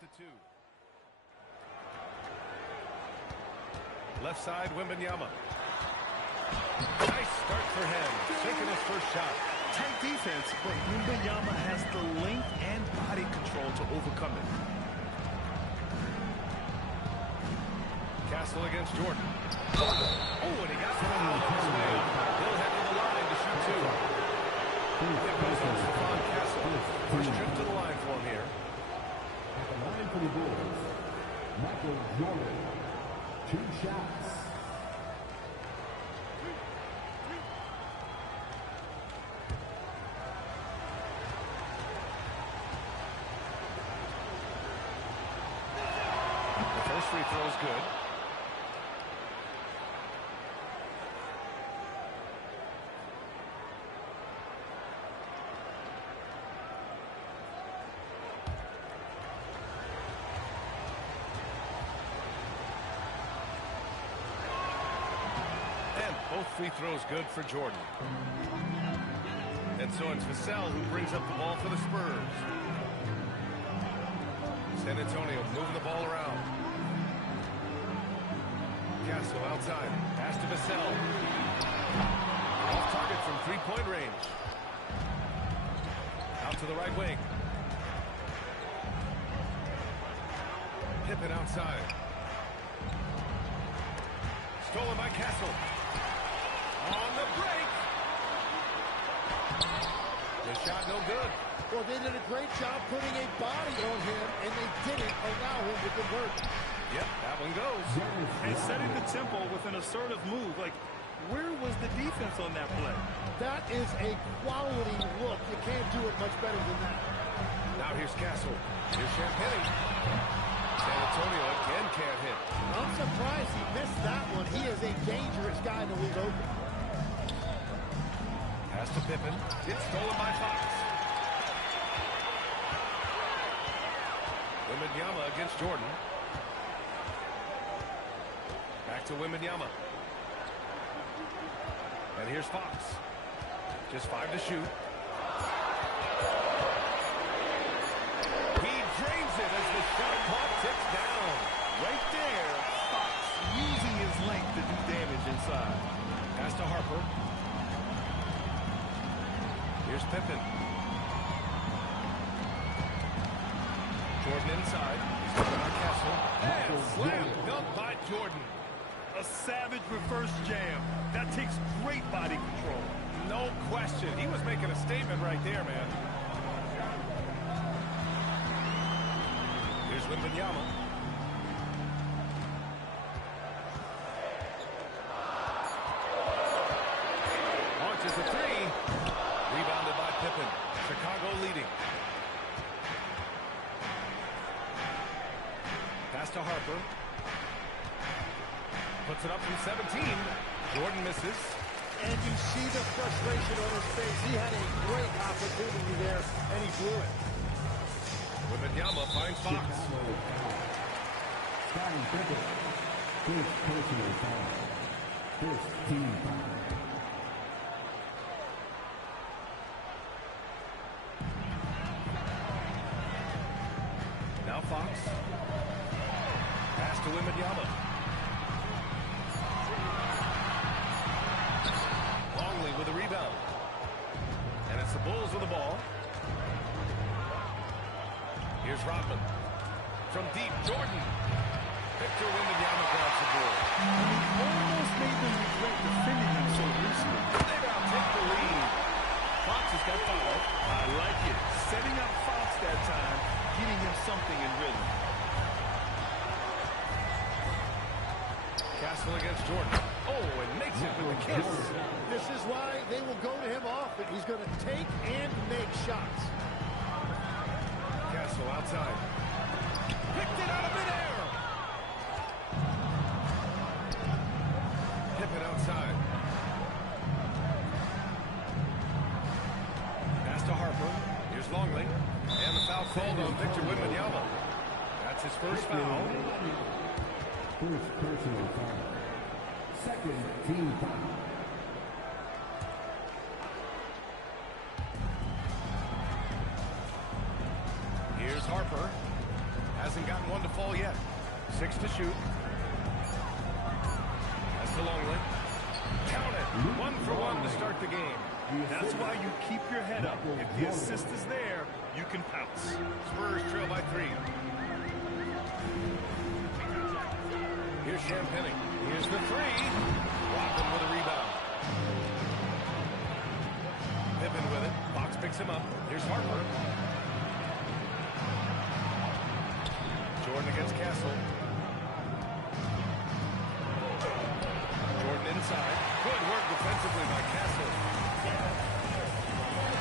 the 2. Left side, Wembanyama. Nice start for him. Taking his first shot. Tight defense, but Wembanyama has the length and body control to overcome it. Castle against Jordan. Oh, and he got fouled on his way up. He'll head to the line to shoot 2. It goes on Stephon Castle. First trip to the line for him here. At the line for the Bulls, Michael Jordan. 2 shots. The first free throw is good. Both free throws good for Jordan. And so it's Vassell who brings up the ball for the Spurs. San Antonio moving the ball around. Castle outside. Pass to Vassell. Off target from three-point range. Out to the right wing. Pippen outside. Stolen by Castle. On the break. The shot no good. Well, they did a great job putting a body on him, and they didn't allow him to convert. Yep, that one goes. And setting the tempo with an assertive move. Like, where was the defense on that play? That is a quality look. You can't do it much better than that. Now here's Castle. Here's Champagny. San Antonio again can't hit. I'm surprised he missed that one. He is a dangerous guy to leave open. Pass to Pippen. It's stolen by Fox. Wembanyama against Jordan. Back to Wembanyama. And here's Fox. Just 5 to shoot. He drains it as the shot clock ticks down. Right there, Fox using his length to do damage inside. Pass to Harper. Here's Pippen. Jordan inside. He's looking on Castle. And slam dunk by Jordan. A savage reverse jam. That takes great body control. No question. He was making a statement right there, man. Here's Wembanyama. Launches the 3. Rebounded by Pippen. Chicago leading. Pass to Harper. Puts it up from 17. Jordan misses. And you see the frustration on his face. He had a great opportunity there, and he blew it. Wembanyama finds Fox. Scottie Pippen. First personal foul. First team foul. Now Fox. Pass to Wembanyama. Longley with a rebound. And it's the Bulls with the ball. Here's Rodman. From deep, Jordan. Victor Wembanyama grabs the ball. Almost made them regret defending him so recently. They now take the lead. Fox has got fouled. I like it. Setting up Fox that time, getting him something in rhythm. Castle against Jordan. Oh, and makes it with a kiss. This is why they will go to him often. He's going to take and make shots. Castle outside. Picked it out of midair. Pippen outside. Pass to Harper. Here's Longley. And the foul called on Victor Wembanyama. That's his first foul. First personal foul. Second team foul. Here's Harper. Hasn't gotten one to fall yet. 6 to shoot. That's to Longley. Count it. 1 for 1 to start the game. That's why you keep your head up. If the assist is there, you can pounce. Spurs trail by 3. Here's Champagny. Here's the 3. Robin with a rebound. Pippen with it. Fox picks him up. Here's Harper. Jordan against Castle. Jordan inside. Good work defensively by Castle.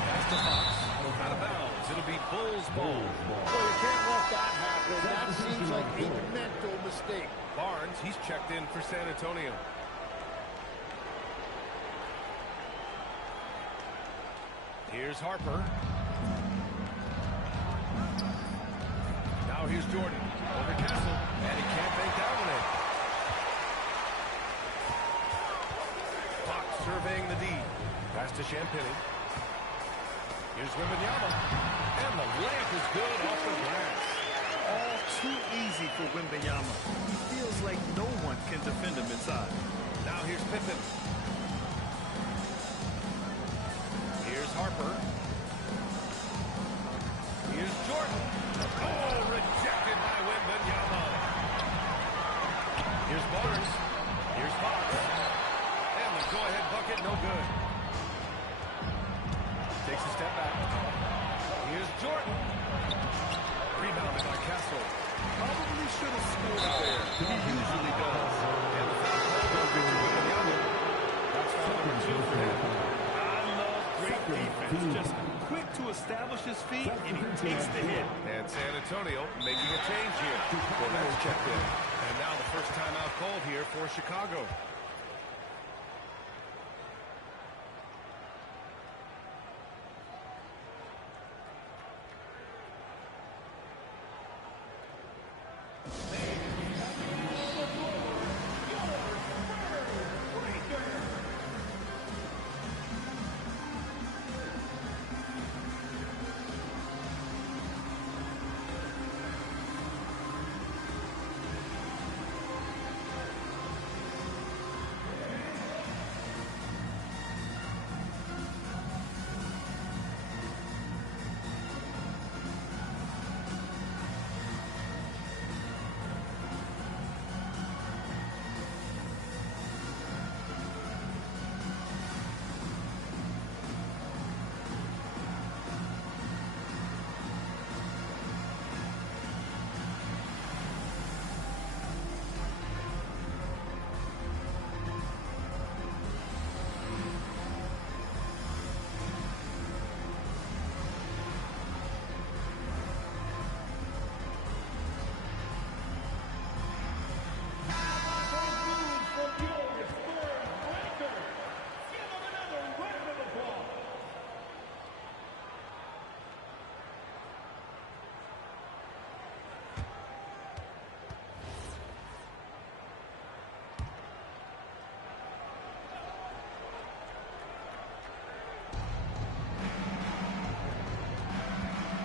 Pass to Fox. Out of bounds. It'll be Bulls ball. Well, you can't let that happen. That seems like a mental mistake. Barnes, he's checked in for San Antonio. Here's Harper. Now here's Jordan. Over Castle. And he can't bank that one in. Fox surveying the D. Pass to Champagny. Here's Wembanyama. And the layup is good off the glass. All too easy for Wembanyama. He feels like no one can defend him inside. Now here's Pippen. Here's Harper. Here's Jordan. Oh, rejected by Wembanyama. Here's Barnes. Here's Fox. And the go-ahead bucket, no good. Takes a step back. Here's Jordan. Rebounded by Castle. Probably should have scored there. He usually does. And the foul called on Victor Wembanyama. That's foul number 2 for him. I love great defense. Just quick to establish his feet, and he takes the hit. And San Antonio making a change here. Well, that's checked in. And now the first timeout called here for Chicago.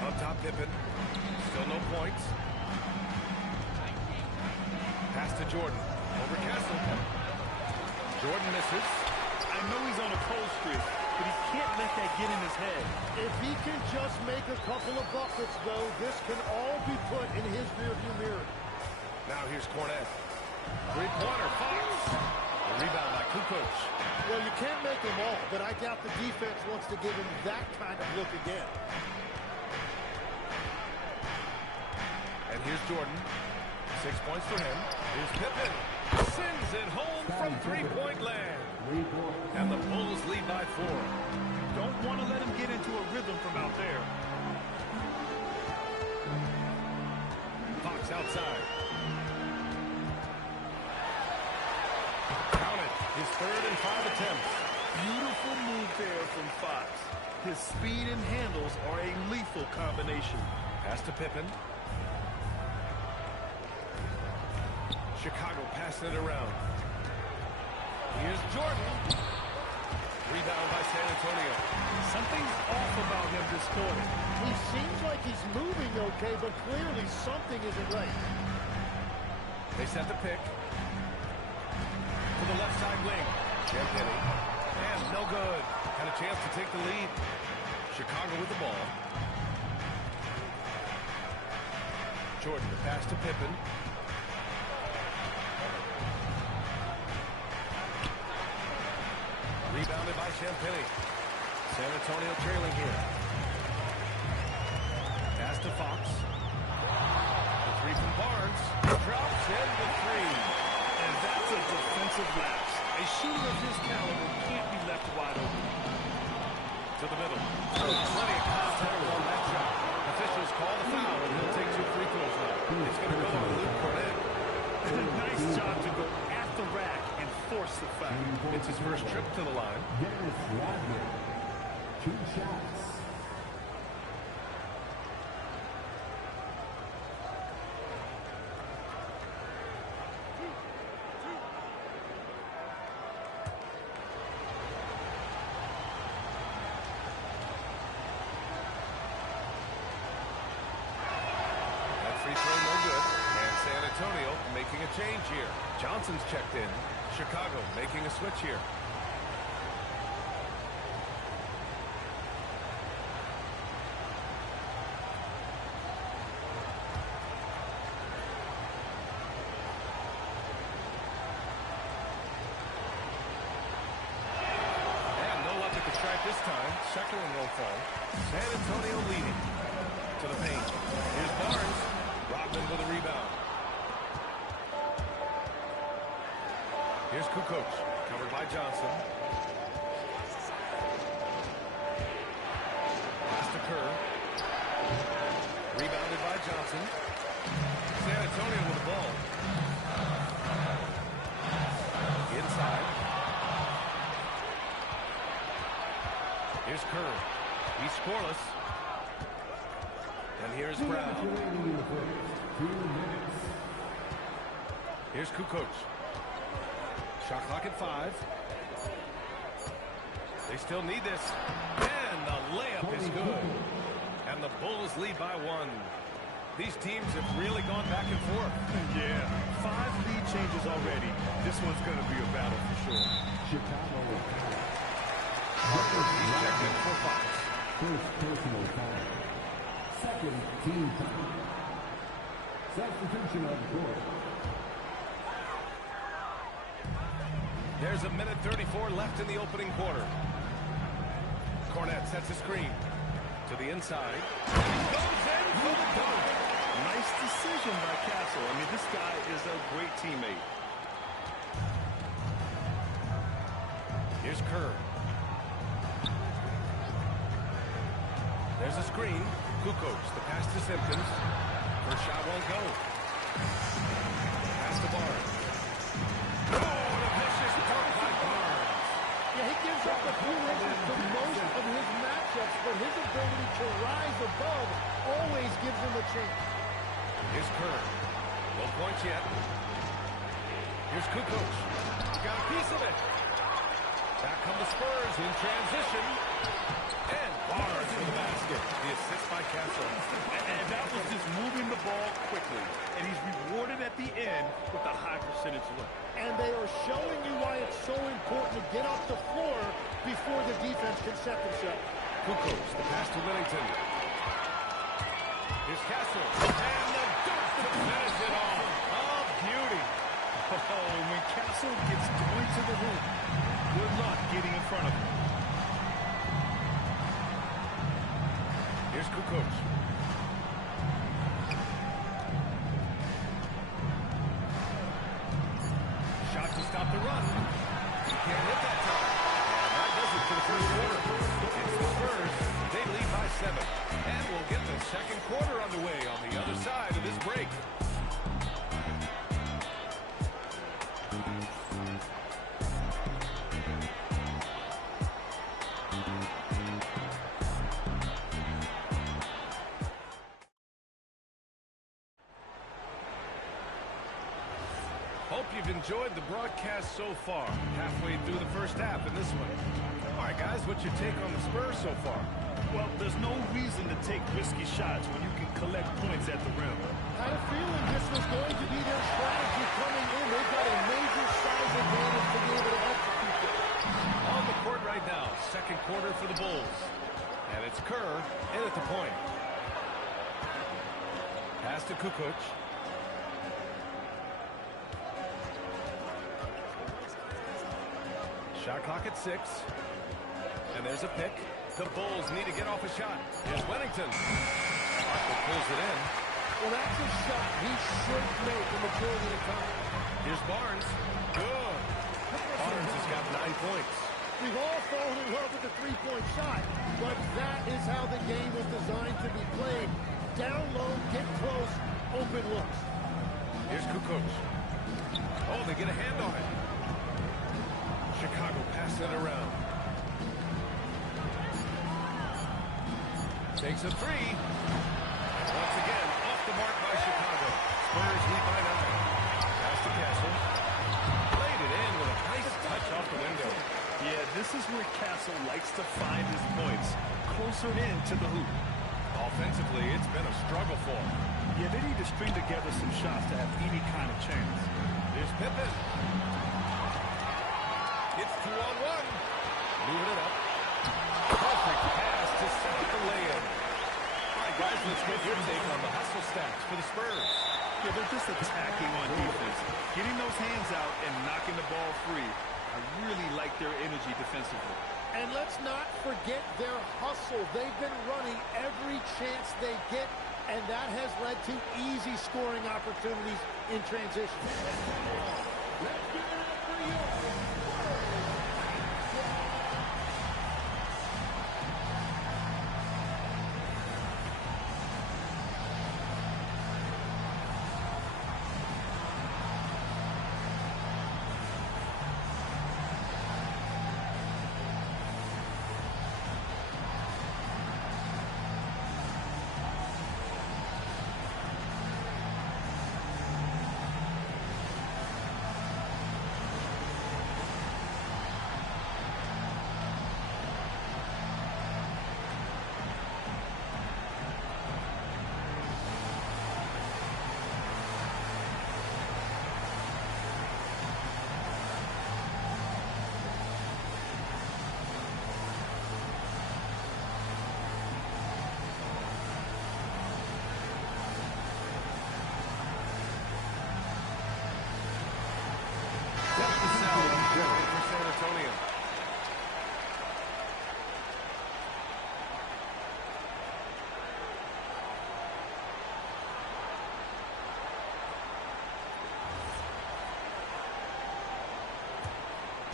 Up top, Pippen. Still no points. Pass to Jordan. Over Castle. Jordan misses. I know he's on a cold streak, but he can't let that get in his head. If he can just make a couple of buckets, though, this can all be put in his rearview mirror. Now here's Cornette. Three-pointer, Fox. A rebound by Kukoc. Well, you can't make them all, but I doubt the defense wants to give him that kind of look again. And here's Jordan. 6 points for him. Here's Pippen. Sends it home from three-point land. And the Bulls lead by 4. Don't want to let him get into a rhythm from out there. Fox outside. Count it. His third and 5 attempts. Beautiful move there from Fox. His speed and handles are a lethal combination. Pass to Pippen. Chicago passing it around. Here's Jordan. Rebound by San Antonio. Something's off about him this quarter. He seems like he's moving okay, but clearly something isn't right. They set the pick. To the left side wing. Champagny. And no good. Had a chance to take the lead. Chicago with the ball. Jordan, the pass to Pippen. Rebounded by Champagny. San Antonio trailing here. Pass to Fox. The three from Barnes. Drops in the three. And that's a defensive lapse. A shooter of his caliber can't be left wide open. To the middle. Plenty of contact on that shot. Officials call the foul, and he'll take 2 free throws now. It's going to go on Luke Cornett. Nice job to go at the rack and force the foul. It's his first trip to the line. Dennis Rodman. 2 shots. Free throw no good. And San Antonio making a change here. Johnson's checked in. Chicago making a switch here. And no luck at the track this time. Second one won't fall. San Antonio leading. To the paint. Here's Barnes. Rodman with a rebound. Here's Kukoc, covered by Johnson. Pass to Kerr. Rebounded by Johnson. San Antonio with the ball. Inside. Here's Kerr. He's scoreless. And here's Brown. 2 minutes. Here's Kukoc. Shot clock at 5. They still need this. And the layup is good. And the Bulls lead by 1. These teams have really gone back and forth. Yeah, 5 lead changes already. This one's going to be a battle for sure. Chicago. He's checked in for Fox. First personal foul. Second team foul. Substitution on the court. There's a minute 34 left in the opening quarter. Cornett sets a screen to the inside. Goes in for the dunk. Nice decision by Castle. I mean, this guy is a great teammate. Here's Kerr. There's a screen. Kukoc, the pass to Simpkins. First shot won't go. Pass to Barnes. Oh, and a vicious dunk by Barnes. Yeah, he gives up a few inches to most of his matchups, but his ability to rise above always gives him a chance. Here's Kerr. No points yet. Here's Kukoc. Got a piece of it. Back come the Spurs in transition. And Barnes for the basket. The assist by Castle. And that was just moving the ball quickly. And he's rewarded at the end with a high percentage look. And they are showing you why it's so important to get off the floor before the defense can set themselves. Kukoc, the pass to Whittington. Here's Castle. And the dunk to finish it off. Oh, beauty. Oh, when Castle gets going to the hoop, good luck getting in front of him. Here's Kukoc. Shot to stop the run. He can't hit that time. And that does it for the first quarter. It's the Spurs. They lead by 7. And we'll get the second quarter underway on the other side of this break. Hope you've enjoyed the broadcast so far. Halfway through the first half in this one. All right, guys, what's your take on the Spurs so far? Well, there's no reason to take risky shots when you can collect points at the rim. Had a feeling this was going to be their strategy coming in. They've got a major size advantage to be able to execute it. On the court right now, second quarter for the Bulls. And it's Kerr in at the point. Pass to Kukoc. Shot clock at 6. And there's a pick. The Bulls need to get off a shot. Here's Wennington. Marco pulls it in. Well, that's a shot he should make the majority of the time. Here's Barnes. Good. Barnes has got 9 points. We've all fallen in love with the three-point shot, but that is how the game was designed to be played. Down low, get close, open looks. Here's Kukoc. Oh, they get a hand on it. Chicago passing it around. Takes a three. Once again, off the mark by Chicago. Spurs lead by 9. Pass to Castle. Played it in with a nice touch off the window. Yeah, this is where Castle likes to find his points, closer in to the hoop. Offensively, it's been a struggle for him. Yeah, they need to string together some shots to have any kind of chance. Here's Pippen. It's 2-on-1. Moving it up. Perfect pass to set up the lay-in. All right, guys, let's get your take on the hustle stats for the Spurs. Yeah, they're just attacking on defense. Getting those hands out and knocking the ball free. I really like their energy defensively. And let's not forget their hustle. They've been running every chance they get, and that has led to easy scoring opportunities in transition. Let's give it up for you.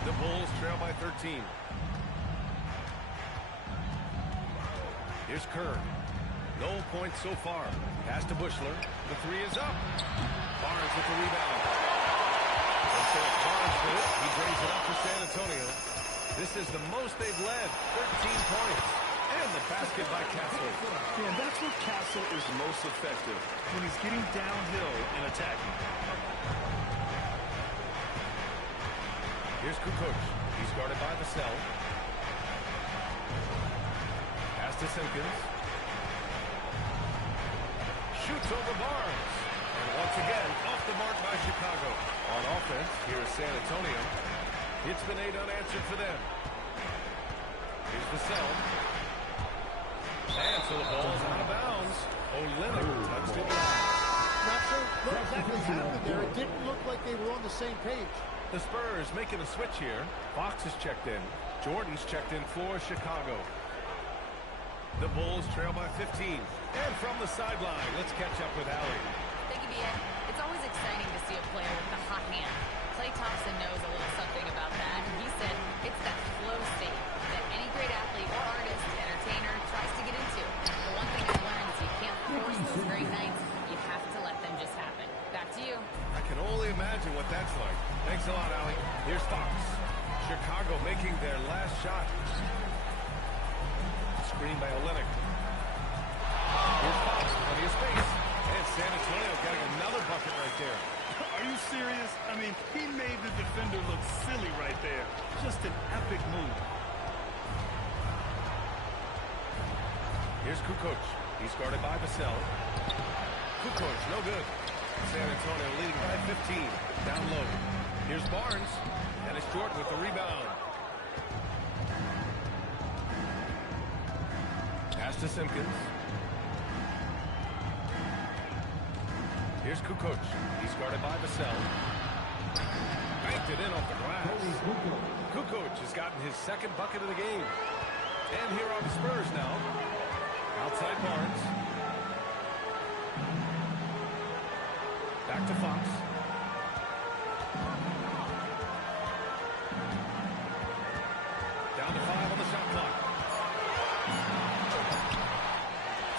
The Bulls trail by 13. Here's Kerr. No points so far. Pass to Bushler. The three is up. Barnes with the rebound. And so it's Barnes with it. He brings it up for San Antonio. This is the most they've led. 13 points. And the basket by Castle. Yeah, that's where Castle is most effective, when he's getting downhill and attacking. Here's Kukoc. He's guarded by the cell. Pass to Simpkins. Shoots over Barnes. And once again, off the mark by Chicago. On offense, here is San Antonio. It's been 8 unanswered for them. Here's the cell. And so the ball is out of bounds. Olynyk touched it last. Not sure what exactly happened there. It didn't look like they were on the same page. The Spurs making a switch here. Fox is checked in. Jordan's checked in for Chicago. The Bulls trail by 15. And from the sideline, let's catch up with Allie. Thank you, B.A. It's always exciting to see a player with the hot hand. Klay Thompson knows a little something about that. He said it's that flow state that any great athlete or artist, entertainer, tries to get into. The one thing I've learned is you can't force those great nights. You have to let them just happen. Back to you. I can only imagine what that's like. Thanks a lot, Allie. Here's Fox. Chicago making their last shot. Screen by Olynyk. Here's Fox. Plenty of space. And San Antonio getting another bucket right there. Are you serious? I mean, he made the defender look silly right there. Just an epic move. Here's Kukoc. He's guarded by Vassell. Kukoc, no good. San Antonio leading by 15. Down low. Here's Barnes. And it's Jordan with the rebound. Pass to Simpkins. Here's Kukoc. He's guarded by Vassell. Banked it in off the glass. Kukoc has gotten his second bucket of the game. And here are the Spurs now. Outside Barnes. Back to Fox. Down to 5 on the shot clock.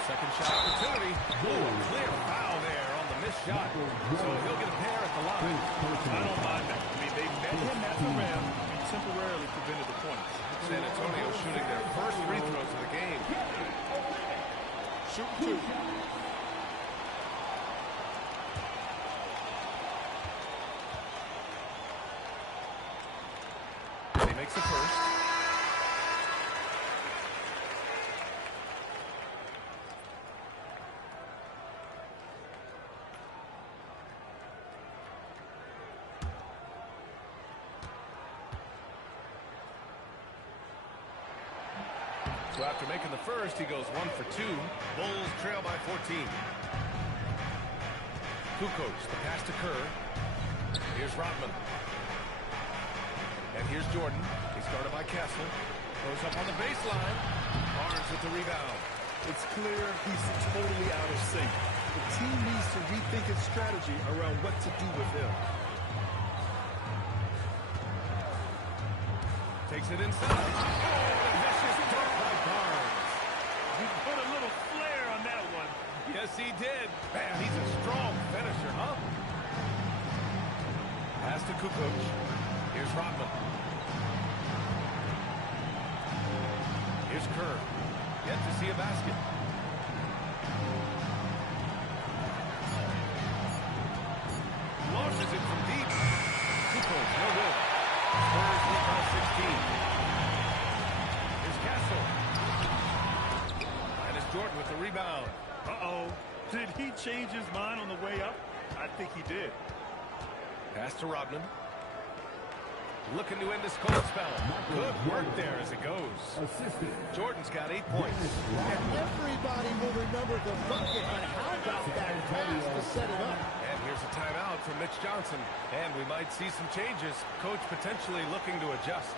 Second shot opportunity. Oh, clear foul there on the missed shot. So he'll get a pair at the line. I don't mind that. I mean, they met him at the rim and temporarily prevented the points. San Antonio shooting their first free throws of the game. Shoot two. He makes the first. So after making the first, he goes 1 for 2. Bulls trail by 14. Kukoc, the pass to Kerr. Here's Rodman. And here's Jordan. He's guarded by Kessler. Goes up on the baseline. Barnes with the rebound. It's clear he's totally out of sync. The team needs to rethink its strategy around what to do with him. Takes it inside. Oh, a vicious dunk by Barnes. He put a little flair on that one. Yes, he did. Man, he's a strong finisher, huh? Pass to Kukoc. Here's Rodman. Here's Kerr. Yet to see a basket. Launches it from deep. Kukoc, no good. Spurs lead by 16. Here's Castle. And it's Jordan with the rebound. Uh-oh. Did he change his mind on the way up? I think he did. Pass to Rodman. Looking to end this cold spell. Good work there as it goes. Jordan's got 8 points. Everybody will remember the bucket, but how about that pass to set it up? And here's a timeout from Mitch Johnson. And we might see some changes. Coach potentially looking to adjust.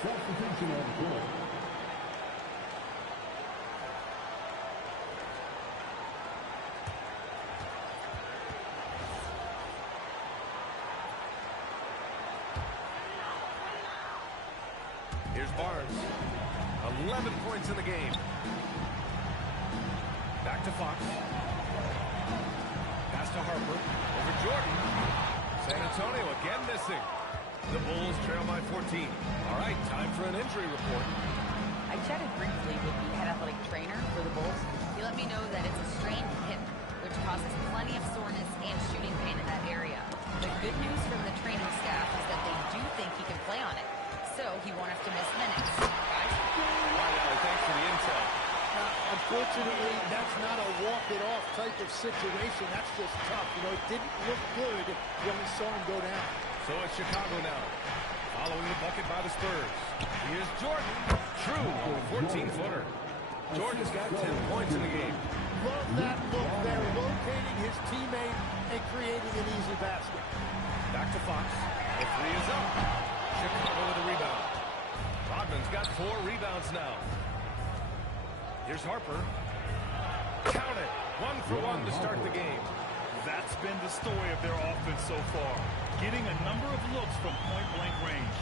Substitution on the court. Here's Barnes. 11 points in the game. Back to Fox. Pass to Harper. Over Jordan. San Antonio again missing. The Bulls trail by 14. All right, time for an injury report. I chatted briefly with the head athletic trainer for the Bulls. He let me know that it's a strained hip, which causes plenty of soreness and shooting pain in that area. The good news from the training staff is that they do think he can play on it, so he won't have to miss minutes. Unfortunately, that's not a walk-it-off type of situation. That's just tough. You know, it didn't look good when we saw him go down. So it's Chicago now. Following the bucket by the Spurs. Here's Jordan. True on the 14-footer. Jordan's got 10 points in the game. Love that look there, locating his teammate and creating an easy basket. Back to Fox. The three is up. Chicago with a rebound. Rodman's got 4 rebounds now. Here's Harper. Count it. 1 for 1 to start the game. That's been the story of their offense so far. Getting a number of looks from point-blank range.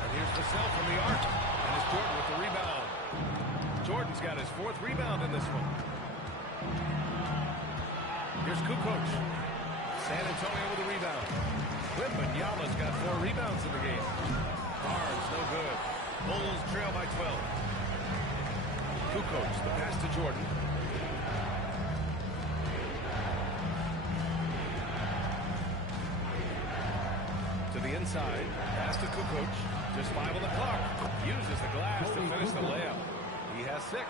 And here's Vassell from the arc. And it's Jordan with the rebound. Jordan's got his 4th rebound in this one. Here's Kukoc. San Antonio with a rebound. Wembanyama's got 4 rebounds in the game. Barnes, no good. Bulls trail by 12. Kukoc, the pass to Jordan. To the inside. Pass to Kukoc. Just 5 on the clock. Uses the glass to finish the layup. He has 6.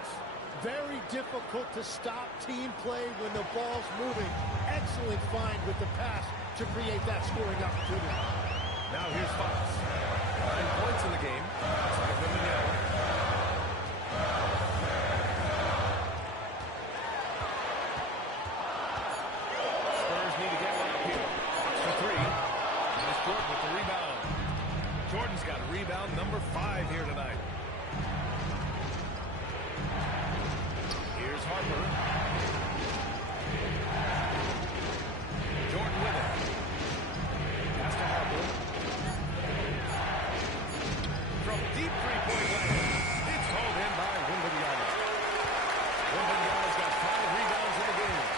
Very difficult to stop team play when the ball's moving. Excellent find with the pass to create that scoring opportunity. Now here's Fox. 9 points in the game. Outside Wembanyama. Spurs need to get one up here. Fox for 3. And it's Jordan with the rebound. Jordan's got rebound number 5 here tonight. Here's Harper. Jordan with it. Pass to Harper. From deep three-point land. It's hauled in by Wembanyama. Wembanyama's got 5 rebounds in the game.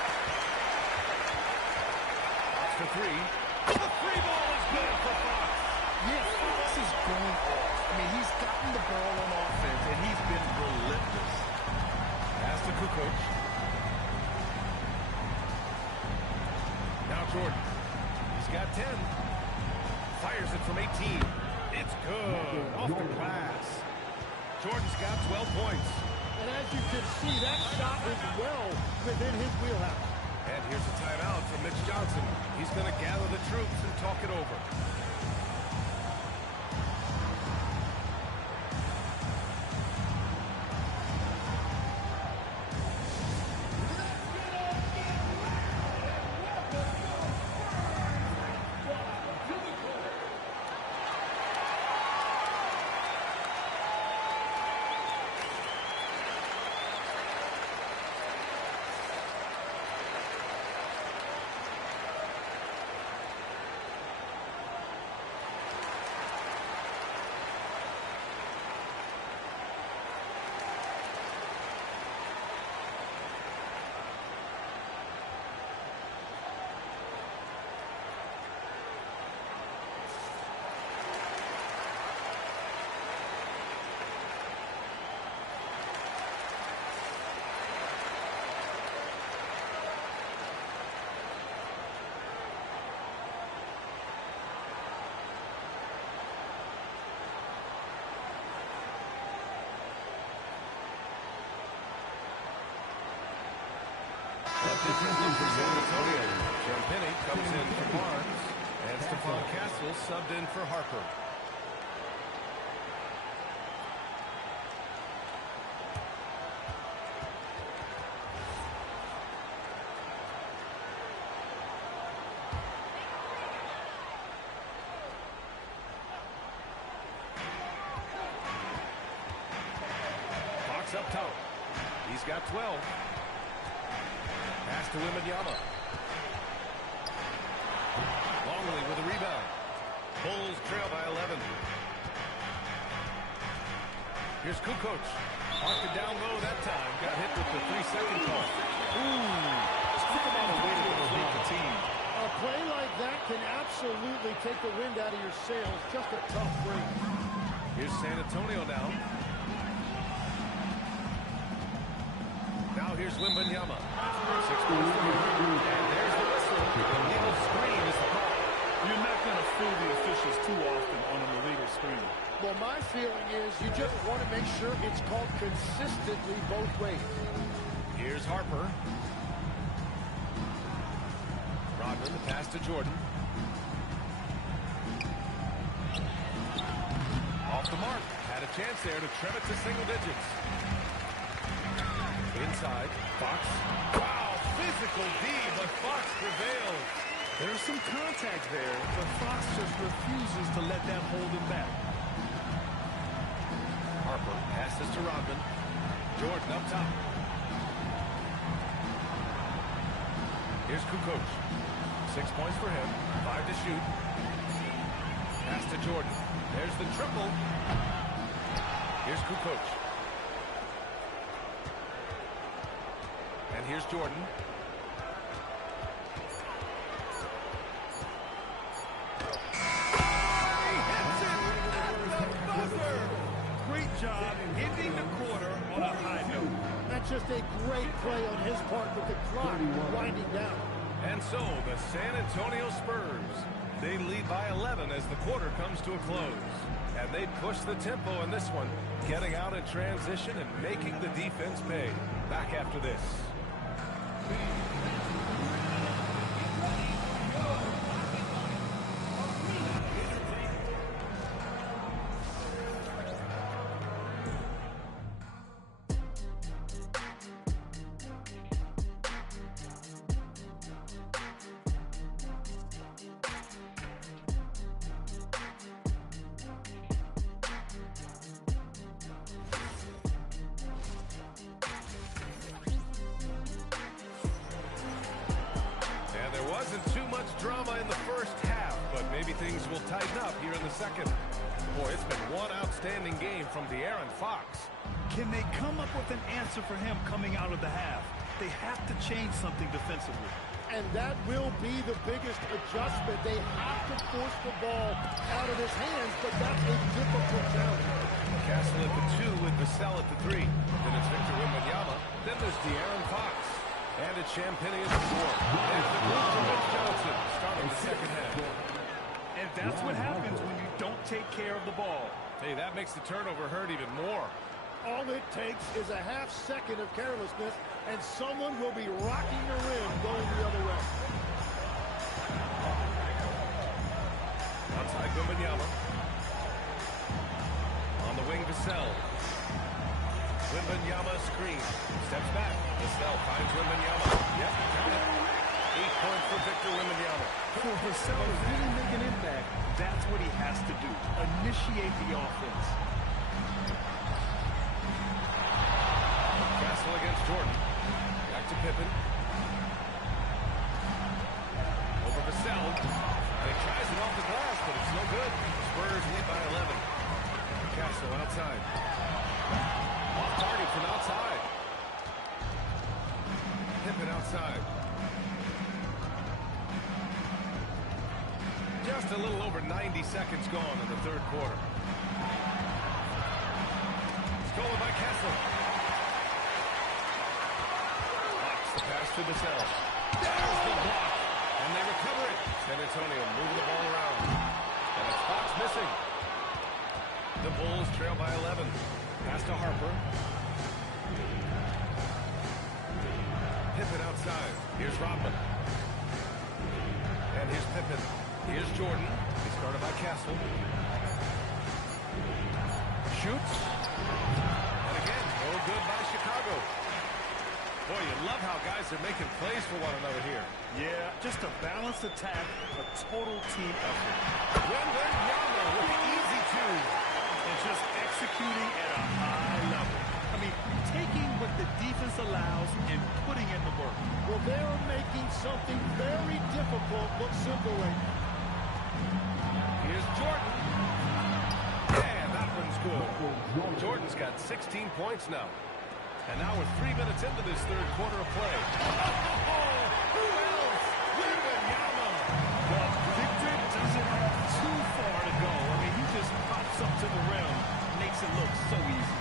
Fox for 3. The 3-ball is good for Fox. Yeah, Fox is going off. I mean, he's gotten the ball on offense, and he's been relentless. Pass to Kukoc. Now Jordan. He's got 10. Fires it from 18. It's good. Off the glass. Jordan's got 12 points. And as you can see, that shot is well within his wheelhouse. And here's a timeout from Mitch Johnson. He's going to gather the troops and talk it over. Substitution for San Antonio. Champagny comes in for Barnes. And Stephon Castle subbed in for Harper. Fox up top. He's got 12. Pass to Wembanyama. Longley with a rebound. Bulls trail by 11. Here's Kukoc. Marked it down low that time. Got hit with the 3-second call. Let's talk about a way to defeat the team. A play like that can absolutely take the wind out of your sails. Just a tough break. Here's San Antonio now. Now here's Wembanyama. 6 points to go. And there's the whistle. The legal screen is the call. You're not going to fool the official pushes too often on an illegal screen. Well, my feeling is you just want to make sure it's called consistently both ways. Here's Harper. Rodman, the pass to Jordan. Off the mark. Had a chance there to trim it to single digits. Inside. Fox. Wow, physical D, but Fox prevails. There's some contact there, but Fox just refuses to let that hold him back. Harper passes to Rodman. Jordan up top. Here's Kukoc. 6 points for him. 5 to shoot. Pass to Jordan. There's the triple. Here's Kukoc. And here's Jordan. He hits it at the buzzer. Great job ending the quarter on a high note. That's just a great play on his part with the clock winding down. And so the San Antonio Spurs, they lead by 11 as the quarter comes to a close. And they push the tempo in this one, getting out in transition and making the defense pay. Back after this. Wasn't too much drama in the first half, but maybe things will tighten up here in the second. Boy, it's been one outstanding game from De'Aaron Fox. Can they come up with an answer for him coming out of the half? They have to change something defensively. And that will be the biggest adjustment. They have to force the ball out of his hands, but that's a difficult challenge. Castle at the 2 with Vassell at the 3. Then it's Victor Wembanyama. Then there's De'Aaron Fox. And it's Champagnie at the 4. And the move from Mitch Johnson starting the second half. And that's what happens when you don't take care of the ball. Hey, that makes the turnover hurt even more. All it takes is a half second of carelessness, and someone will be rocking the rim going the other way. Outside Wembanyama. On the wing, Vassell. Wembanyama screen. Steps back. Vassell finds Wembanyama. Yep, count it. 8 points for Victor Wembanyama. For Vassell to really make an impact, that's what he has to do. Initiate the offense. Castle against Jordan. Back to Pippen. Over Vassell. And he tries it off the glass, but it's no good. Spurs lead by 11. Castle outside. Off target from outside. Pippen outside. Just a little over 90 seconds gone in the third quarter. Stolen by Castle. Fox the pass to Vassell. There's the block. And they recover it. San Antonio moving the ball around. And it's Fox missing. The Bulls trail by 11. Pass to Harper. Pippen outside. Here's Rodman. And here's Pippen. Here's Jordan. He's guarded by Castle. Shoots. And again, no good by Chicago. Boy, you love how guys are making plays for one another here. Yeah, just a balanced attack, a total team effort. Wembanyama with the easy two. And just executing at a high level. I mean, taking what the defense allows and putting in the work. Well, they're making something very difficult look simple right now. Here's Jordan. And that one's good. Jordan's got 16 points now. And now we're 3 minutes into this third quarter of play. Oh, who else? Wembanyama. Well, Victor doesn't have too far to go. I mean, he just pops up to the rim, makes it look so easy.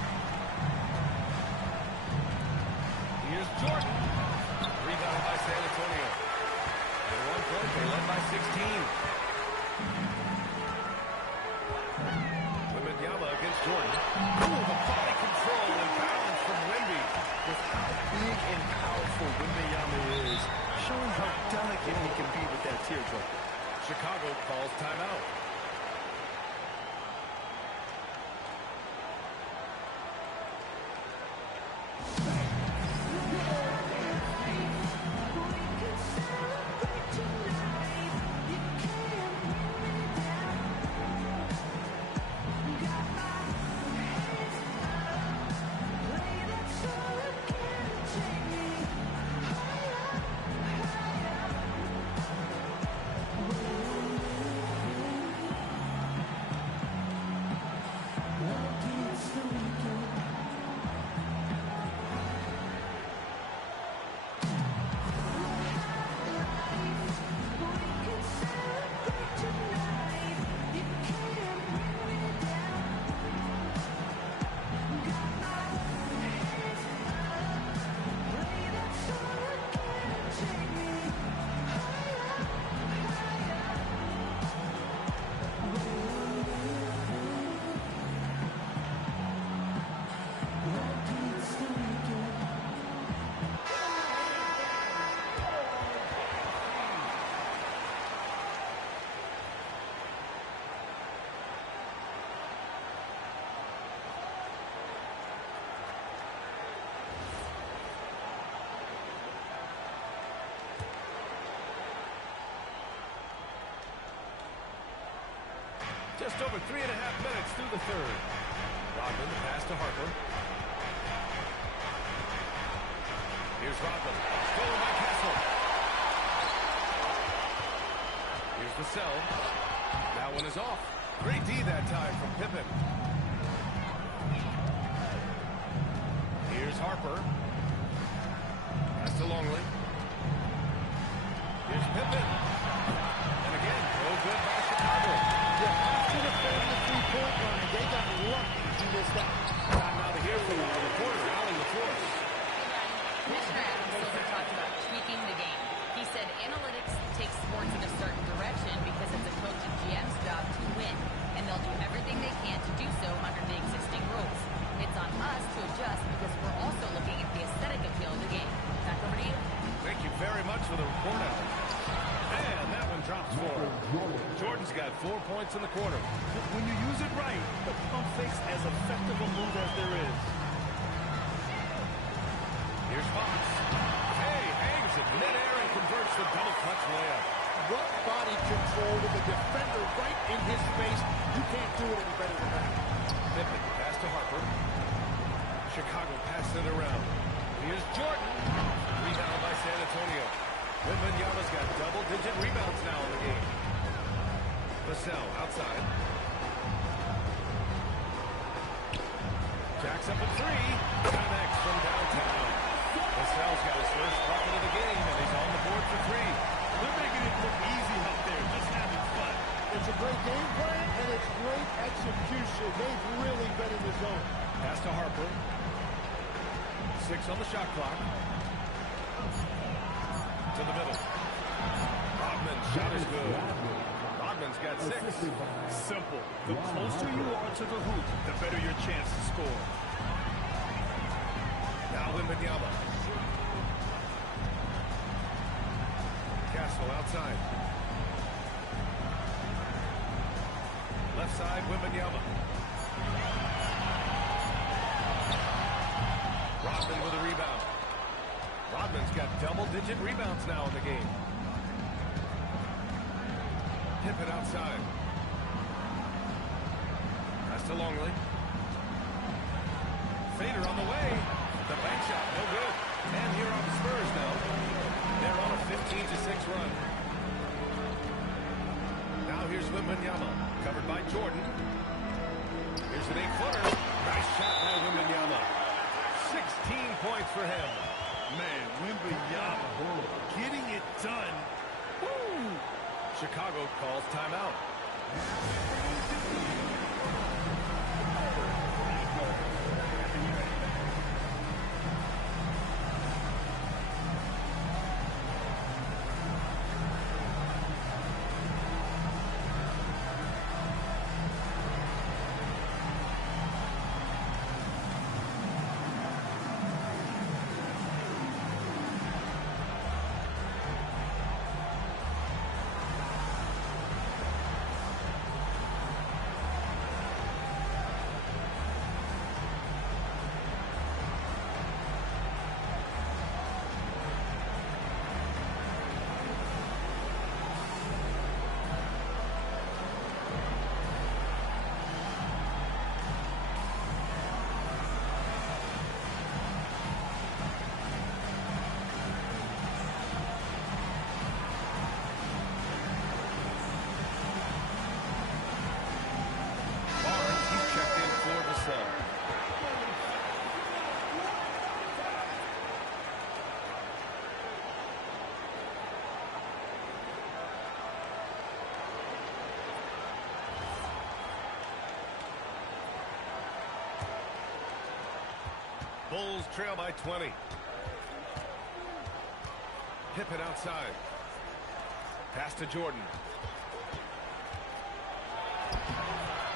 Here's Jordan. Rebound by San Antonio. And 1 point, they led by 16. Just over 3.5 minutes through the third. Rodman, the pass to Harper. Here's Rodman. Stolen by Castle. Here's the sell. That one is off. Great D that time from Pippen. Here's Harper. Pass to Longley. Here's Pippen. And again, no good by Chicago. You have to defend the three-point line. They got lucky he missed that. Time now to hear from the reporter, Alan LaForce. Commissioner Adam Silver talked about tweaking the game. He said analytics take sports in a certain direction because it's a coach and GM's job to win, and they'll do everything they can to do so under the existing rules. It's on us to adjust because we're also looking at the aesthetic appeal of the game. Back over to you. Thank you very much for the report, Alan. And that one drops for him. Jordan's got 4 points in the quarter. When you use it right, the pump fake's as effective a move as there is. Here's Fox. Hey, hangs it midair and converts the double clutch layup. Rough body control with the defender right in his face. You can't do it any better than that. Pippen, pass to Harper. Chicago passed it around. Here's Jordan. Rebound by San Antonio. Wembanyama's got double-digit rebounds now in the game. Vassell outside. Jacks up a three. Connects from downtown. Vassell's got his first bucket of the game, and he's on the board for three. They're making it look easy out there, just having fun. It's a great game plan, and it's great execution. They've really been in the zone. Pass to Harper. 6 on the shot clock. To the middle. Rodman's shot is good. Rodman's got 6. Simple. The closer you are to the hoop, the better your chance to score. Now Wembanyama. Castle outside. Left side, Wembanyama. Rodman with a rebound. Rodman's got double-digit rebounds now in the game. Pippen outside. Pass to Longley. Fader on the way. The bank shot, no good. And here are the Spurs now. They're on a 15-6 run. Now here's Wembanyama, covered by Jordan. Here's an 8-footer. Nice shot by Wembanyama. 16 points for him. Man, Wembanyama getting it done. Woo! Chicago calls timeout. Bulls trail by 20. Pippen outside. Pass to Jordan.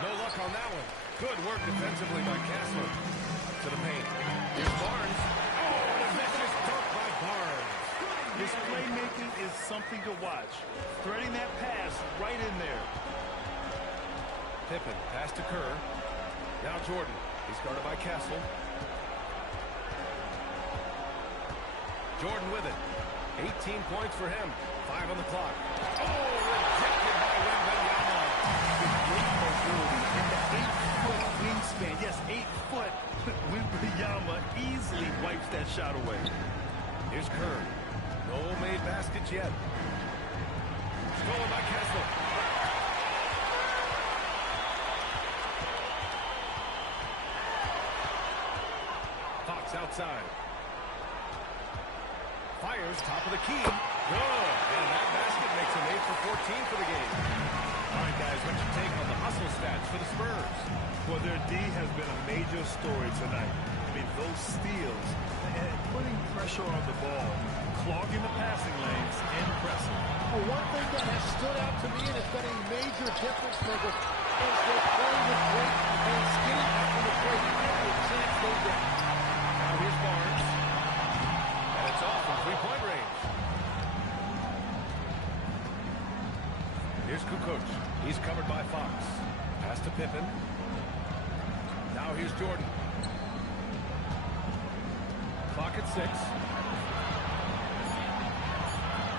No luck on that one. Good work defensively by Castle. To the paint. Here's Barnes. Oh, a vicious dunk by Barnes. His playmaking is something to watch. Threading that pass right in there. Pippen, pass to Kerr. Now Jordan. He's guarded by Castle. Jordan with it. 18 points for him. 5 on the clock. Oh, rejected by Wembanyama. shot away. Here's Kerr. No made baskets yet. Stolen by Kessler. Fox outside. Fires top of the key. Good. And that basket makes him 8 for 14 for the game. All right, guys, what's your take on the hustle stats for the Spurs? Well, their D has been a major story tonight. I mean, those steals and putting pressure on the ball, clogging the passing lanes, impressive. Well, one thing that has stood out to me and has been a major difference maker is they're playing with great and getting after the break every chance they get. Now here's Barnes. And it's off from three-point range. Here's Kukoc. He's covered by Fox. Pass to Pippen. Now here's Jordan. Clock at 6.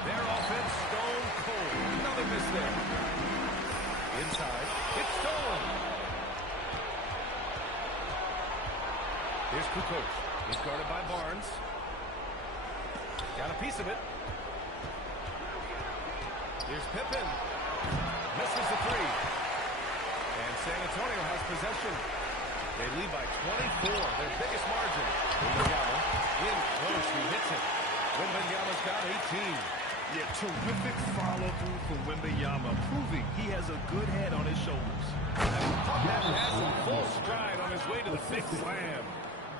Their offense stone cold. Another miss there. Inside. It's stolen. Here's Kukoc. He's guarded by Barnes. Got a piece of it. Here's Pippen. Misses the three. And San Antonio has possession. They lead by 24, their biggest margin. Wembanyama in close, he hits it. Wembanyama's got 18. Yeah, terrific follow-through from Wembanyama, proving he has a good head on his shoulders. Caught that pass in full stride on his way to the big slam.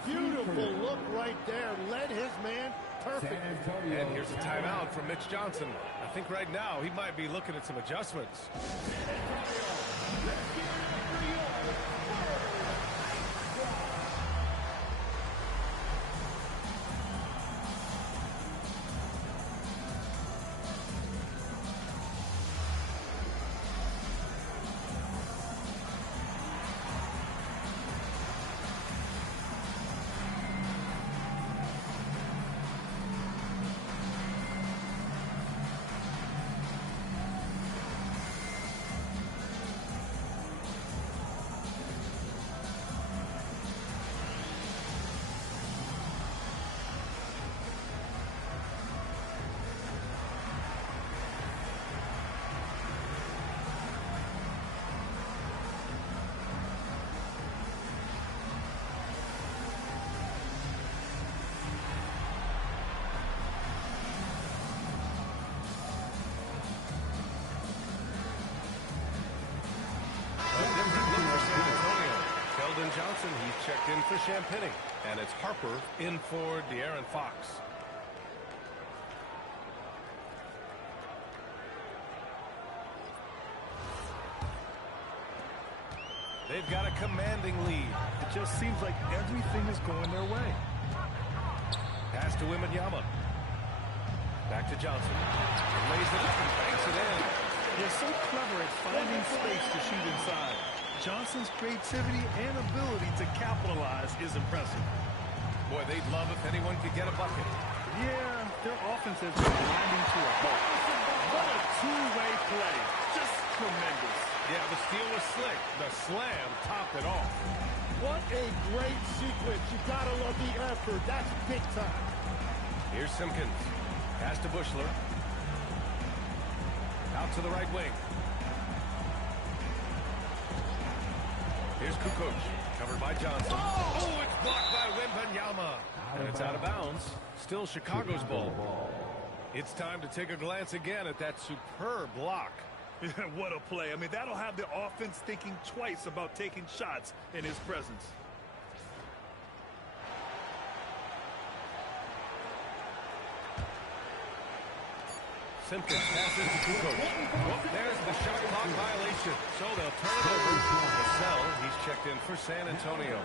Beautiful look right there. Led his man perfect. And here's a timeout from Mitch Johnson. I think right now he might be looking at some adjustments. Johnson, he's checked in for Champagny, and it's Harper in for De'Aaron Fox. They've got a commanding lead. It just seems like everything is going their way. Pass to Wembanyama. Back to Johnson. Lays it up and banks it in. They're so clever at finding space to shoot inside. Johnson's creativity and ability to capitalize is impressive. Boy, they'd love if anyone could get a bucket. Yeah, their offense has been grinding to a halt. What a two-way play. Just tremendous. Yeah, the steal was slick. The slam topped it off. What a great sequence. You gotta love the effort. That's big time. Here's Simpkins. Pass to Bushler. Out to the right wing. Here's Kukoc, covered by Johnson. Oh, it's blocked by Wembanyama. And it's out of bounds. Still Chicago's ball. It's time to take a glance again at that superb block. What a play. I mean, that'll have the offense thinking twice about taking shots in his presence. Simpkins passes to Kukoc. Well, there's the shot clock violation. So they'll turn it over to Vassell. He's checked in for San Antonio.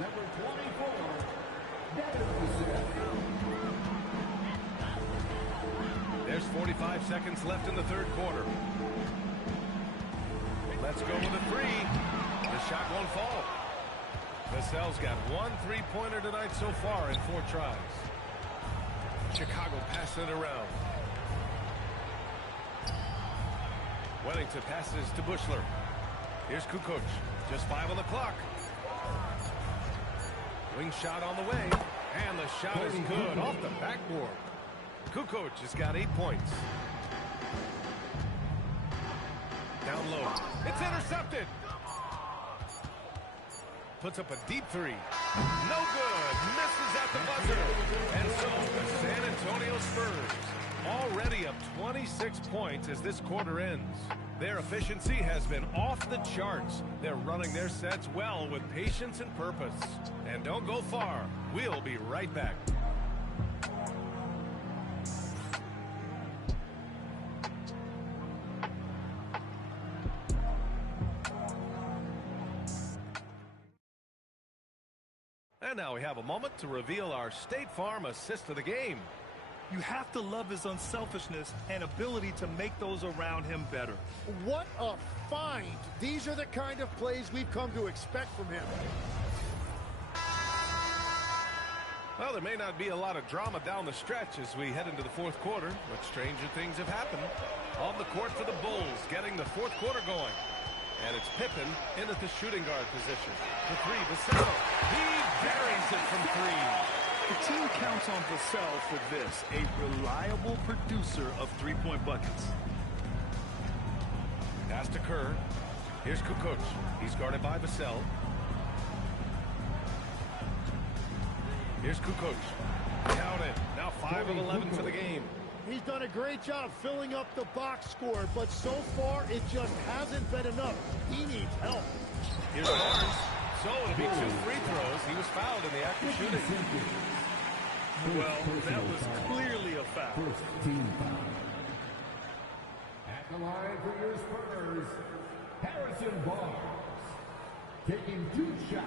Number 24, Devin Vassell. There's 45 seconds left in the third quarter. Let's go with a three. The shot won't fall. Vassell's got one three-pointer tonight so far in 4 tries. Chicago passing it around. Wellington passes to Bushler. Here's Kukoc. Just 5 on the clock. Wing shot on the way. And the shot is good off the backboard. Kukoc has got 8 points. Down low. It's intercepted. Puts up a deep three. No good. Misses at the buzzer. And so the San Antonio Spurs already up 26 points as this quarter ends. Their efficiency has been off the charts. They're running their sets well with patience and purpose. And don't go far. We'll be right back. And now we have a moment to reveal our State Farm assist of the game. You have to love his unselfishness and ability to make those around him better. What a find. These are the kind of plays we've come to expect from him. Well, there may not be a lot of drama down the stretch as we head into the fourth quarter, but stranger things have happened. On the court for the Bulls, getting the fourth quarter going. And it's Pippen in at the shooting guard position. The three, Vassell. He buries it from three. The team counts on Vassell for this, a reliable producer of three-point buckets. Pass to Kerr. Here's Kukoc. He's guarded by Vassell. Here's Kukoc. Count it. Now 5 of 11 for the game. He's done a great job filling up the box score, but so far it just hasn't been enough. He needs help. Here's Barnes. So it'll be 2 free throws. He was fouled in the act of shooting. Well, that was clearly a foul. First team foul. At the line for your Spurs, Harrison Barnes, taking 2 shots.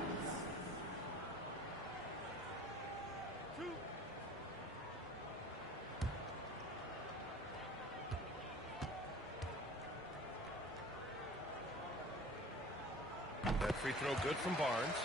That free throw good from Barnes.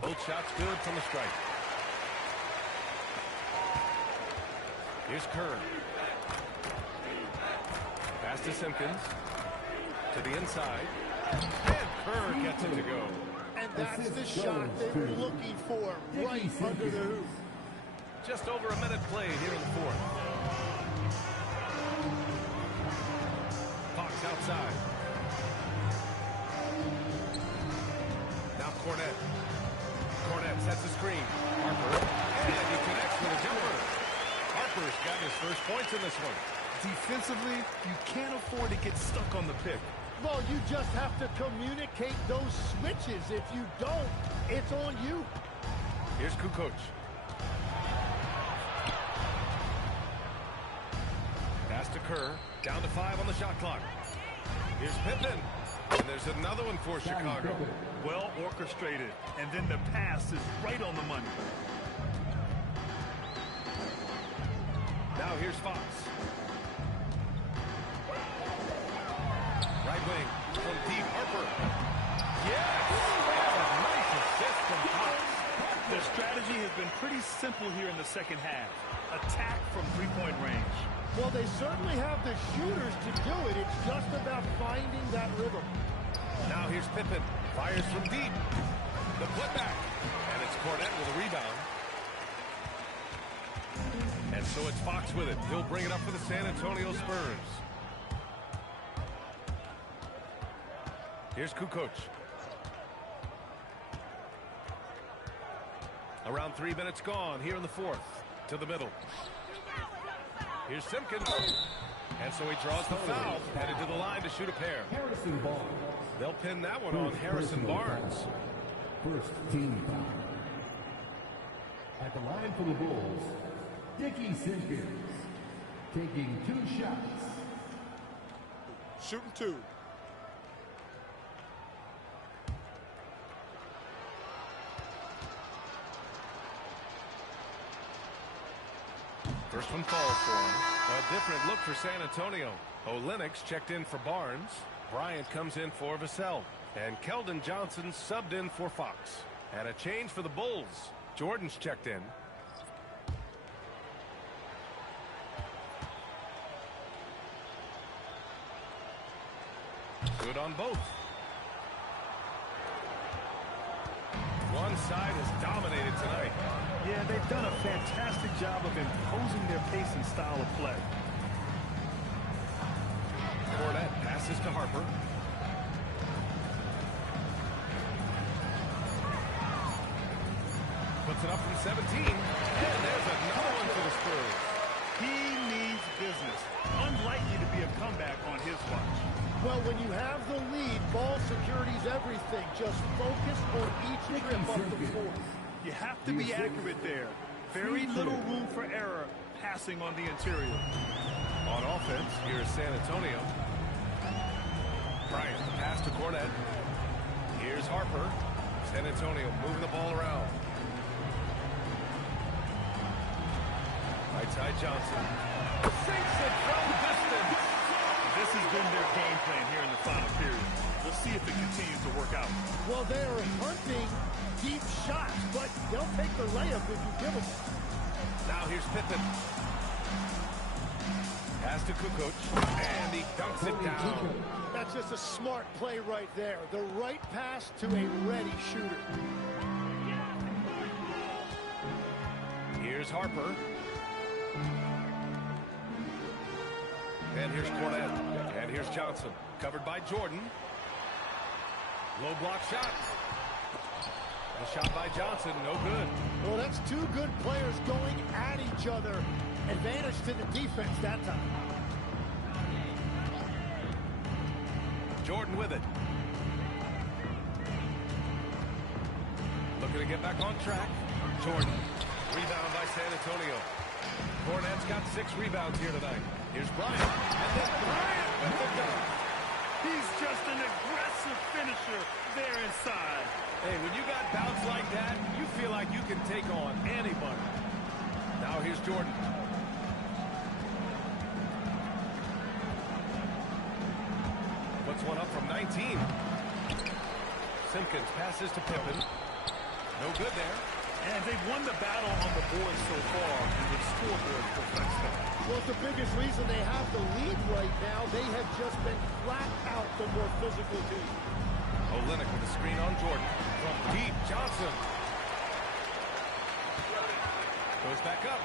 Both shots good from the strike. Here's Kerr. Pass to Simpkins. To the inside. And Kerr gets it to go. And that's the shot they were looking for, right under the hoop. Just over a minute played here in the fourth. Fox outside. Now Cornette. Cornette sets the screen. Harper. And he connects with a jumper. Harper's got his first points in this one. Defensively, you can't afford to get stuck on the pick. Well, you just have to communicate those switches. If you don't, it's on you. Here's Kukoc. Pass to Kerr. Down to 5 on the shot clock. Here's Pippen. And there's another one for Chicago. Well orchestrated. And then the pass is right on the money. Now here's Fox. Right wing from deep. Harper. Yes! Oh, nice assist from Fox. Their strategy has been pretty simple here in the second half. Attack from three-point range. Well, they certainly have the shooters to do it. It's just about finding that rhythm. Now here's Pippen. Fires from deep. The putback. And it's Cornette with a rebound. And so it's Fox with it. He'll bring it up for the San Antonio Spurs. Here's Kukoc. Around 3 minutes gone here in the fourth. To the middle. Here's Simpkins. And so he draws the foul. Headed to the line to shoot a pair. Harrison Barnes. They'll pin that one on Harrison Barnes. First team foul. At the line for the Bulls, Dickie Simpkins, taking 2 shots. Shooting 2. First one falls for him. A different look for San Antonio. Olenek's checked in for Barnes. Bryant comes in for Vassell. And Keldon Johnson subbed in for Fox. And a change for the Bulls. Jordan's checked in. Good on both. One side has dominated tonight. Yeah, they've done a fantastic job of imposing their pace and style of play. Cornette passes to Harper. Puts it up from 17. And there's another one for the Spurs. He needs business. Unlikely to be a comeback on his watch. Well, when you have the lead, ball security's everything. Just focus on each trip up the floor. You have to be accurate there. Very little room for error passing on the interior. On offense, here's San Antonio. Bryant, the pass to Cornette. Here's Harper. San Antonio moving the ball around. Right side Johnson. Sinks it from distance. This has been their game plan here in the final period. We'll see if it continues to work out. Well, they are hunting deep shots, but they'll take the layup if you give them. Now here's Pippen. Pass to Kukoc, and he dunks it down. That's just a smart play right there. The right pass to a ready shooter. Here's Harper. And here's Cornette. And here's Johnson. Covered by Jordan. Low block shot. The shot by Johnson, no good. Well, that's two good players going at each other. Advantage to the defense that time. Jordan with it. Looking to get back on track. Jordan. Rebound by San Antonio. Cornette's got 6 rebounds here tonight. Here's Bryant. And then Bryant with the dunk. He's just an aggressive finisher there inside. Hey, when you got bounce like that, you feel like you can take on anybody. Now here's Jordan. Puts one up from 19. Simpkins passes to Pippen. No good there. And they've won the battle on the board so far, and the scoreboard reflects that. Well, the biggest reason they have the lead right now, they have just been flat out the more physical team. Olynyk with a screen on Jordan. From deep, Johnson. Goes back up.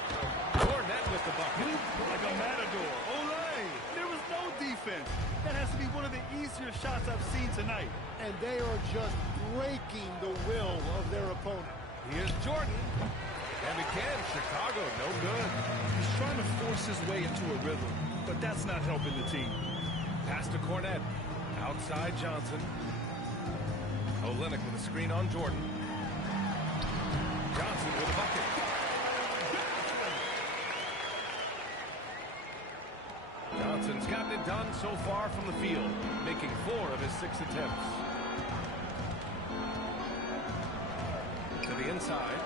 Cornette with the bucket. Like a matador. Olay! There was no defense. That has to be one of the easier shots I've seen tonight. And they are just breaking the will of their opponent. Here's Jordan. And again, Chicago, no good. He's trying to force his way into a rhythm, but that's not helping the team. Pass to Cornette. Outside Johnson. Olynyk with a screen on Jordan. Johnson with a bucket. Johnson's gotten it done so far from the field, making 4 of his 6 attempts. To the inside.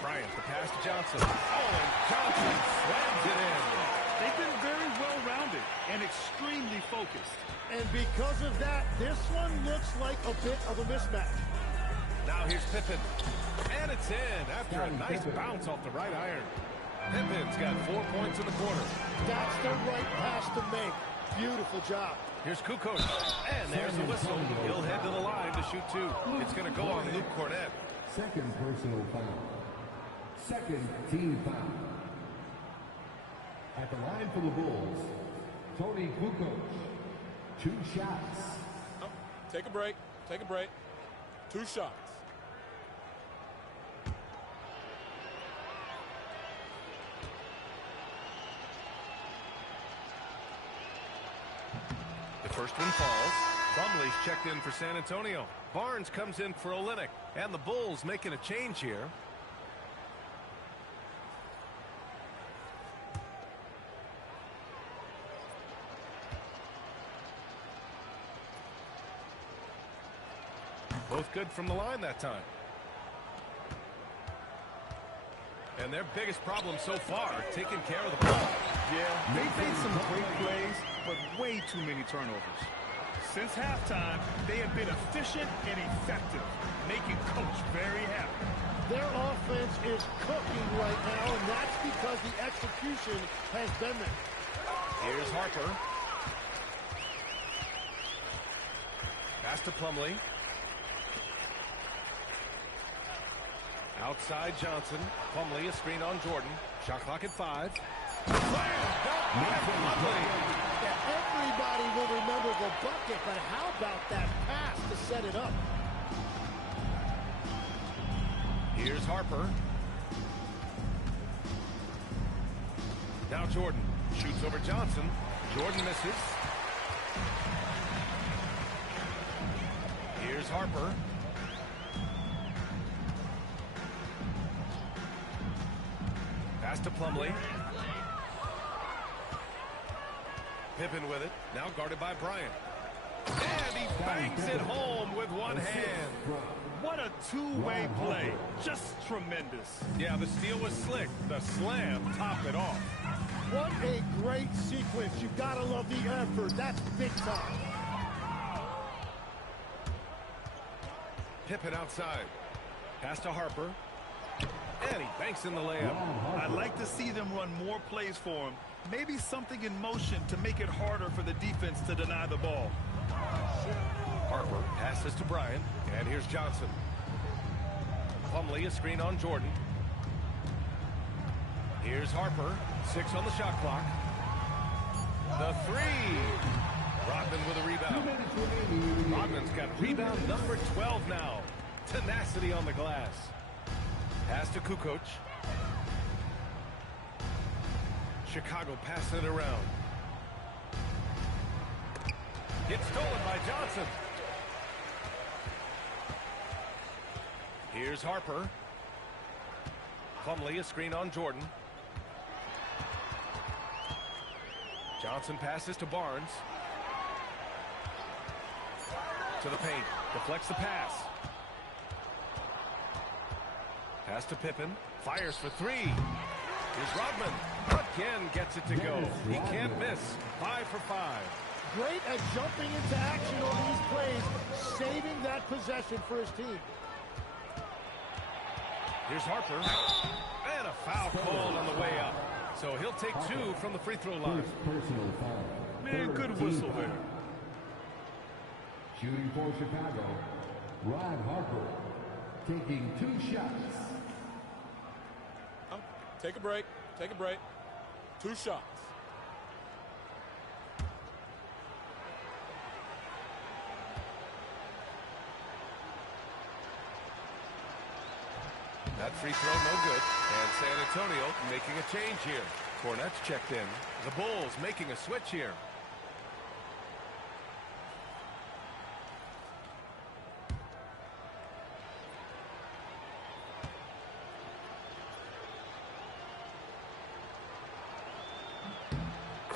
Bryant, the pass to Johnson. Oh, and Johnson slams it in. They've been very well-rounded and extremely focused. And because of that, this one looks like a bit of a mismatch. Now here's Pippen. And it's in after a nice bounce off the right iron. Pippen's got 4 points in the quarter. That's the right pass to make. Beautiful job. Here's Kukoc. And there's the whistle. He'll head to the line to shoot 2. It's going to go on Luke Cornette. Second personal foul. Second team foul. At the line for the Bulls, Tony Kukoc. 2 shots. Oh, take a break. Take a break. 2 shots. The first one falls. Plumlee's checked in for San Antonio. Barnes comes in for Olynyk. And the Bulls making a change here. Both good from the line that time. And And their biggest problem so far, taking care of the ball. Yeah, they've made some great plays, but way too many turnovers. Since halftime, they have been efficient and effective, making Coach very happy. Their offense is cooking right now, and that's because the execution has been there. Here's Harper. Pass to Plumlee. Outside Johnson. Plumlee, a screen on Jordan. Shot clock at 5. Everybody will remember the bucket, but how about that pass to set it up? Here's Harper. Now Jordan shoots over Johnson. Jordan misses. Here's Harper. Pass to Plumlee. Pippen with it. Now guarded by Bryant. And he bangs it home with one hand. What a two-way play. Just tremendous. Yeah, the steal was slick. The slam topped it off. What a great sequence. You gotta love the effort. That's big time. Pippen outside. Pass to Harper. And he banks in the layup. I'd like to see them run more plays for him. Maybe something in motion to make it harder for the defense to deny the ball. Harper passes to Bryant. And here's Johnson. Plumlee, a screen on Jordan. Here's Harper. 6 on the shot clock. The 3. Rodman with a rebound. Rodman's got rebound number 12 now. Tenacity on the glass. Pass to Kukoc. Chicago passing it around. Gets stolen by Johnson. Here's Harper. Plumlee, a screen on Jordan. Johnson passes to Barnes. To the paint. Deflects the pass. Pass to Pippen. Fires for 3. Here's Rodman. Again gets it to go. He can't miss. 5 for 5. Great at jumping into action on these plays, saving that possession for his team. Here's Harper. And a foul called on the way up. So he'll take 2 from the free throw line. Personal foul. Man, good whistle there. Shooting for Chicago, Rod Harper, taking 2 shots. Take a break. Take a break. 2 shots. That free throw no good. And San Antonio making a change here. Cornette's checked in. The Bulls making a switch here.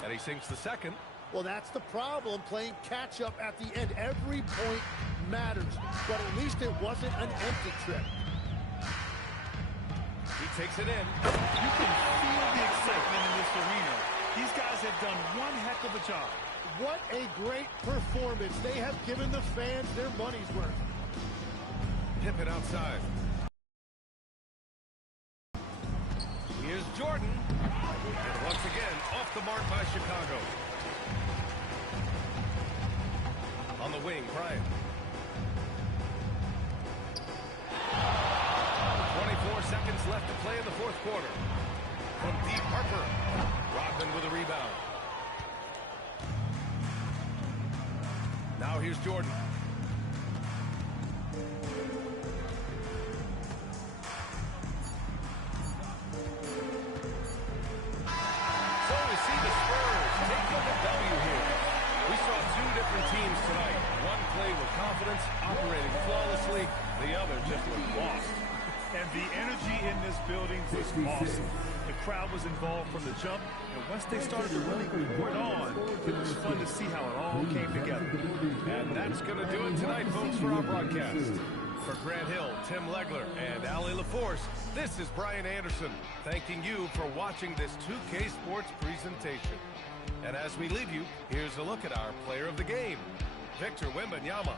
And he sinks the second. Well, that's the problem, playing catch-up at the end. Every point matters, but at least it wasn't an empty trip. He takes it in. You can feel the excitement in this arena. These guys have done one heck of a job. What a great performance. They have given the fans their money's worth. Pippen outside. Here's Jordan. And once again, off the mark by Chicago. On the wing, Bryant. 24 seconds left to play in the fourth quarter. From deep, Harper. Rodman with a rebound. Now here's Jordan. So we see the Spurs taking the W here. We saw 2 different teams tonight. One played with confidence, operating flawlessly. The other just looked lost. And the energy in this building was awesome. The crowd was involved from the jump, and once they started to really put on, it was fun to see how it all came together. And that's going to do it tonight, folks, for our broadcast. For Grant Hill, Tim Legler, and Allie LaForce, this is Brian Anderson, thanking you for watching this 2K Sports presentation. And as we leave you, here's a look at our player of the game, Victor Wembanyama.